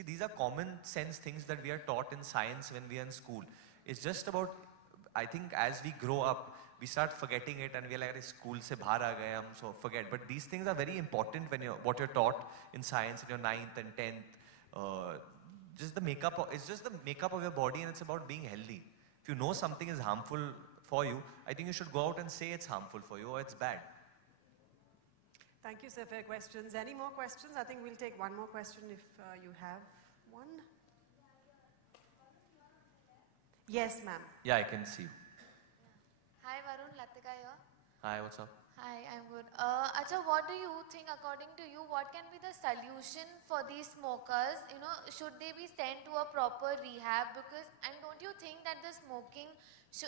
See, these are common sense things that we are taught in science when we are in school. It's just about, I think as we grow up, we start forgetting it and we're like, school se bahar aa gaye, hum so forget. But these things are very important when what you're taught in science in your 9th and 10th. Just the makeup, it's just the makeup of your body and it's about being healthy. If you know something is harmful for you, I think you should go out and say it's harmful for you or it's bad. Thank you, sir, for your questions. Any more questions? I think we'll take one more question if you have one. Yes, ma'am. Yeah, I can see you. Hi, Varun. Latika here. Hi, what's up? Hi, I'm good. Acha, what do you think, according to you, what can be the solution for these smokers? You know, should they be sent to a proper rehab? Because, and don't you think that the smoking,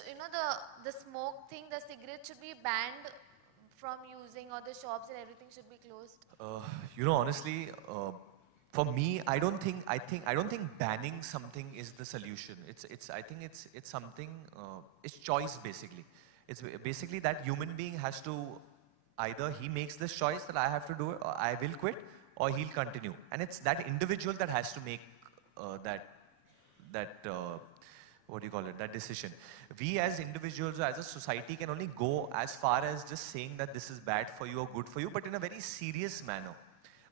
you know, the smoke thing, the cigarette should be banned from using, or the shops and everything should be closed? You know, honestly, for me, I don't think banning something is the solution. I think it's something, it's choice basically. It's basically that human being has to, either he makes this choice that I have to do it, or I will quit, or he'll continue. And it's that individual that has to make what do you call it, that decision. We as individuals or as a society can only go as far as just saying that this is bad for you or good for you, but in a very serious manner.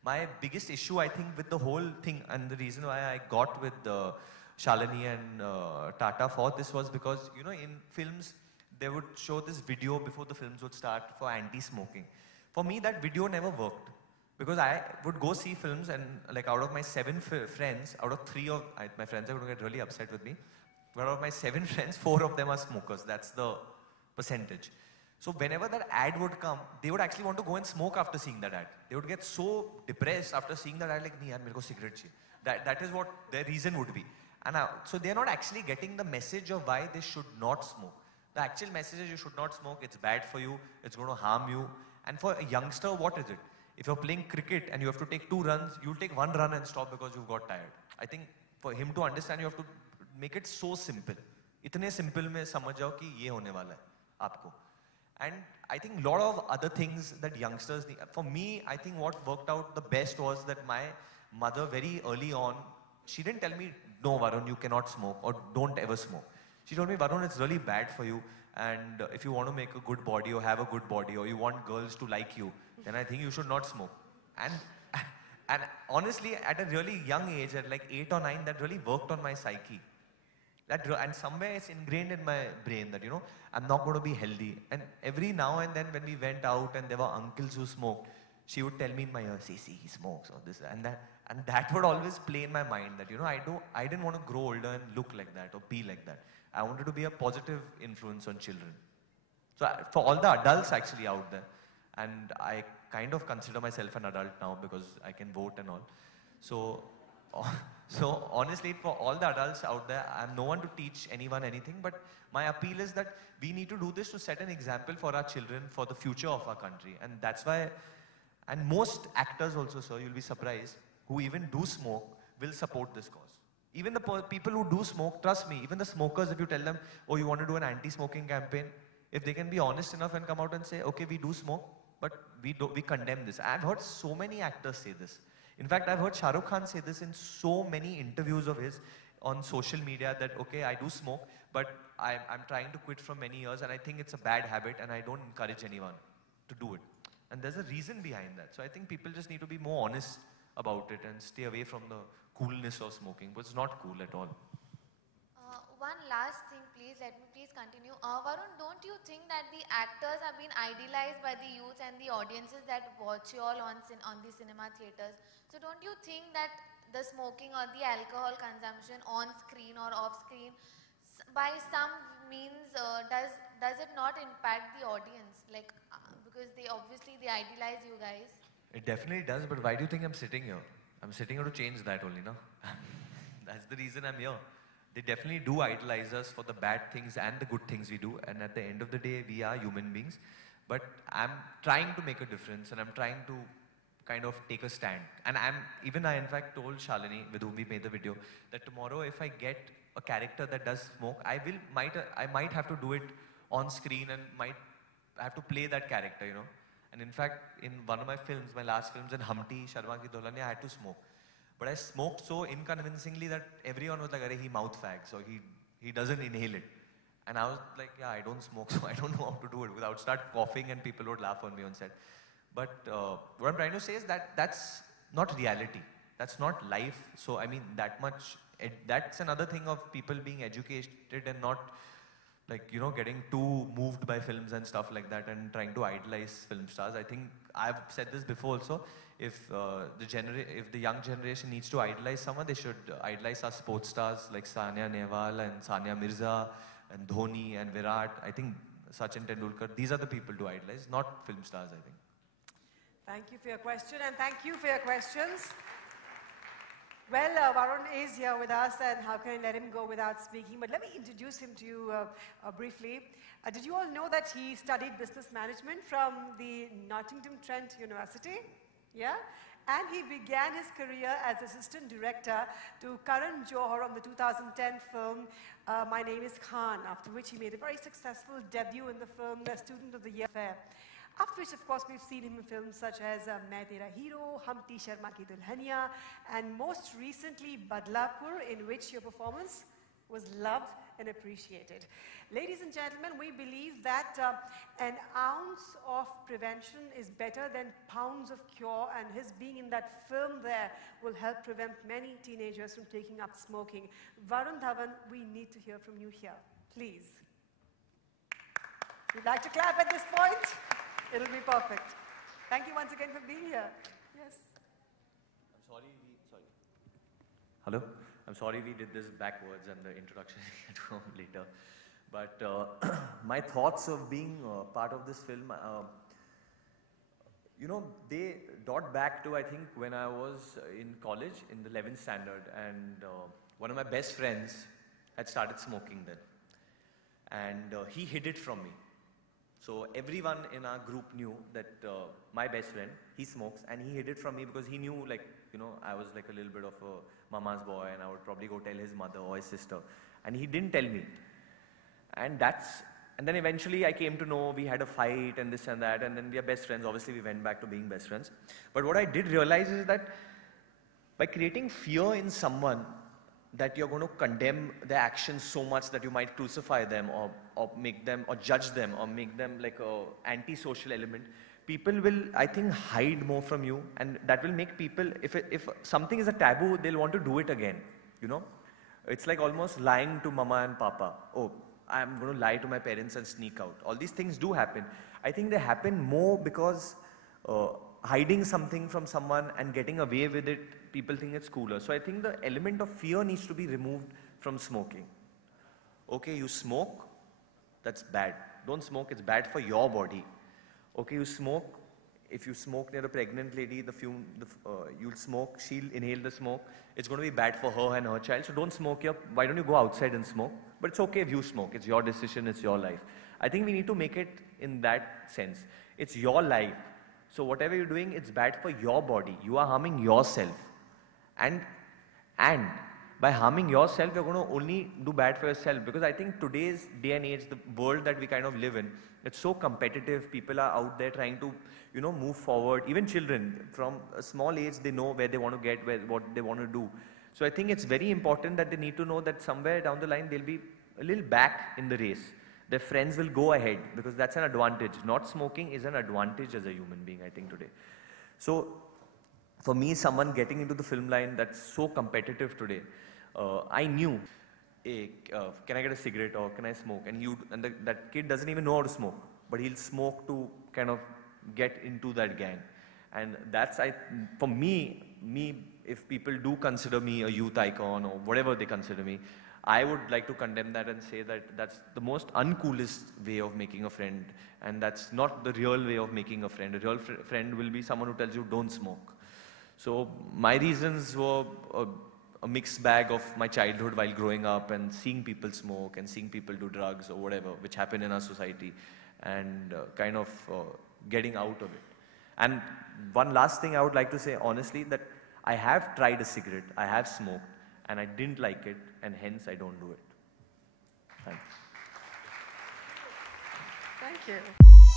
My biggest issue, I think, with the whole thing, and the reason why I got with Shalini and Tata for this was because, you know, in films, they would show this video before the films would start for anti-smoking. For me, that video never worked. Because I would go see films and like out of my 7 friends, out of 3 of my friends are going to get really upset with me. But out of my 7 friends, 4 of them are smokers. That's the percentage. So whenever that ad would come, they would actually want to go and smoke after seeing that ad. They would get so depressed after seeing that ad, like, nahi yaar, mere ko cigarette chahiye. That is what their reason would be. And so they're not actually getting the message of why they should not smoke. The actual message is you should not smoke, it's bad for you, it's going to harm you. And for a youngster, what is it? If you're playing cricket and you have to take 2 runs, you'll take 1 run and stop because you've got tired. I think for him to understand, you have to make it so simple. Itne simple mein samajh jao ki ye hone wala hai aapko. And I think a lot of other things that youngsters need. For me, I think what worked out the best was that my mother very early on, she didn't tell me, no Varun, you cannot smoke or don't ever smoke. She told me, Varun, it's really bad for you, and if you want to make a good body or have a good body or you want girls to like you, then I think you should not smoke. And honestly, at a really young age, at like 8 or 9, that really worked on my psyche. And somewhere it's ingrained in my brain that, you know, I'm not going to be healthy. And every now and then when we went out and there were uncles who smoked, she would tell me in my ear, see, he smokes or this and that. And that would always play in my mind that, you know, I didn't want to grow older and look like that or be like that. I wanted to be a positive influence on children. So for all the adults actually out there, and I kind of consider myself an adult now because I can vote and all. So honestly, for all the adults out there, I'm no one to teach anyone anything, but my appeal is that we need to do this to set an example for our children, for the future of our country. And that's why, and most actors also, sir, you'll be surprised, who even do smoke, will support this cause. Even the people who do smoke, trust me, even the smokers, if you tell them, oh, you want to do an anti-smoking campaign, if they can be honest enough and come out and say, okay, we do smoke, but we condemn this. I've heard so many actors say this. In fact, I've heard Shah Rukh Khan say this in so many interviews of his on social media that, okay, I do smoke, but I'm trying to quit from many years and I think it's a bad habit and I don't encourage anyone to do it. And there's a reason behind that. So I think people just need to be more honest about it and stay away from the coolness of smoking, but it's not cool at all. One last thing, please, let me please continue. Varun, don't you think that the actors have been idealized by the youth and the audiences that watch you all on the cinema theatres? So don't you think that the smoking or the alcohol consumption on screen or off screen, by some means, does it not impact the audience? Like, because they idealize you guys. It definitely does, but why do you think I'm sitting here? I'm sitting here to change that only, no? That's the reason I'm here. They definitely do idolize us for the bad things and the good things we do. And at the end of the day, we are human beings. But I'm trying to make a difference and I'm trying to kind of take a stand. And I in fact told Shalini, with whom we made the video, that tomorrow if I get a character that does smoke, I might have to do it on screen and might have to play that character, you know. And in fact, in one of my films, my last films in Humpty, Sharma Ki Dulhania, I had to smoke. But I smoked so inconvincingly that everyone was like, "Arey, he mouth fags, or he doesn't inhale it." And I was like, yeah, I don't smoke, so I don't know how to do it. Because I would start coughing and people would laugh on me on set. But what I'm trying to say is that that's not reality. That's not life. So I mean, that's another thing of people being educated and not like, you know, getting too moved by films and stuff like that and trying to idolize film stars. I think I've said this before also. If the young generation needs to idolize someone, they should idolize our sports stars like Sania Nehwal and Sania Mirza and Dhoni and Virat. I think Sachin Tendulkar, these are the people to idolize, not film stars, I think. Thank you for your question, and thank you for your questions. Well, Varun is here with us, and how can I let him go without speaking? But let me introduce him to you briefly. Did you all know that he studied business management from the Nottingham Trent University? Yeah? And he began his career as assistant director to Karan Johar on the 2010 film My Name is Khan, after which he made a very successful debut in the film The Student of the Year Fair. After which, of course, we've seen him in films such as Main Tera Hero, Humpty Sharma Ki Dulhania, and most recently Badlapur, in which your performance was loved and appreciated. Ladies and gentlemen, we believe that an ounce of prevention is better than pounds of cure, and his being in that film there will help prevent many teenagers from taking up smoking. Varun, Dhawan, we need to hear from you here. Please. If you'd like to clap at this point, it'll be perfect. Thank you once again for being here. Yes. Hello? I'm sorry we did this backwards and the introduction had to come later. But my thoughts of being part of this film, you know, they dot back to, I think, when I was in college in the 11th standard, and one of my best friends had started smoking then. And he hid it from me. So everyone in our group knew that my best friend, he smokes, and he hid it from me because he knew, like, you know, I was like a little bit of a mama's boy, and I would probably go tell his mother or his sister. And he didn't tell me. And then eventually I came to know we had a fight and this and that, and then we are best friends. Obviously we went back to being best friends. But what I did realize is that by creating fear in someone, that you're going to condemn their actions so much that you might crucify them or make them, or judge them, or make them like a anti-social element, people will, I think, hide more from you, and that will make people, if something is a taboo, they'll want to do it again, you know? It's like almost lying to mama and papa. Oh, I'm going to lie to my parents and sneak out. All these things do happen. I think they happen more because hiding something from someone and getting away with it, people think it's cooler. So I think the element of fear needs to be removed from smoking. Okay, you smoke, that's bad. Don't smoke, it's bad for your body. Okay, you smoke. If you smoke near a pregnant lady, you'll smoke, she'll inhale the smoke. It's going to be bad for her and her child. So don't smoke here. Why don't you go outside and smoke? But it's okay if you smoke. It's your decision, it's your life. I think we need to make it in that sense. It's your life. So whatever you're doing, it's bad for your body. You are harming yourself. And by harming yourself, you're going to only do bad for yourself. Because I think today's day and age, the world that we kind of live in, it's so competitive. People are out there trying to, you know, move forward. Even children, from a small age, they know where they want to get, what they want to do. So I think it's very important that they need to know that somewhere down the line, they'll be a little back in the race. Their friends will go ahead, because that's an advantage. Not smoking is an advantage as a human being, I think, today. So for me, someone getting into the film line that's so competitive today, I knew, hey, can I get a cigarette or can I smoke? And that kid doesn't even know how to smoke, but he'll smoke to kind of get into that gang. And that's, for me, if people do consider me a youth icon or whatever they consider me, I would like to condemn that and say that that's the most uncoolest way of making a friend, and that's not the real way of making a friend. A real friend will be someone who tells you don't smoke. So my reasons were a mixed bag of my childhood while growing up and seeing people smoke and seeing people do drugs or whatever, which happen in our society, and kind of getting out of it. And one last thing I would like to say honestly, that I have tried a cigarette, I have smoked, and I didn't like it, and hence I don't do it. Thanks. Thank you.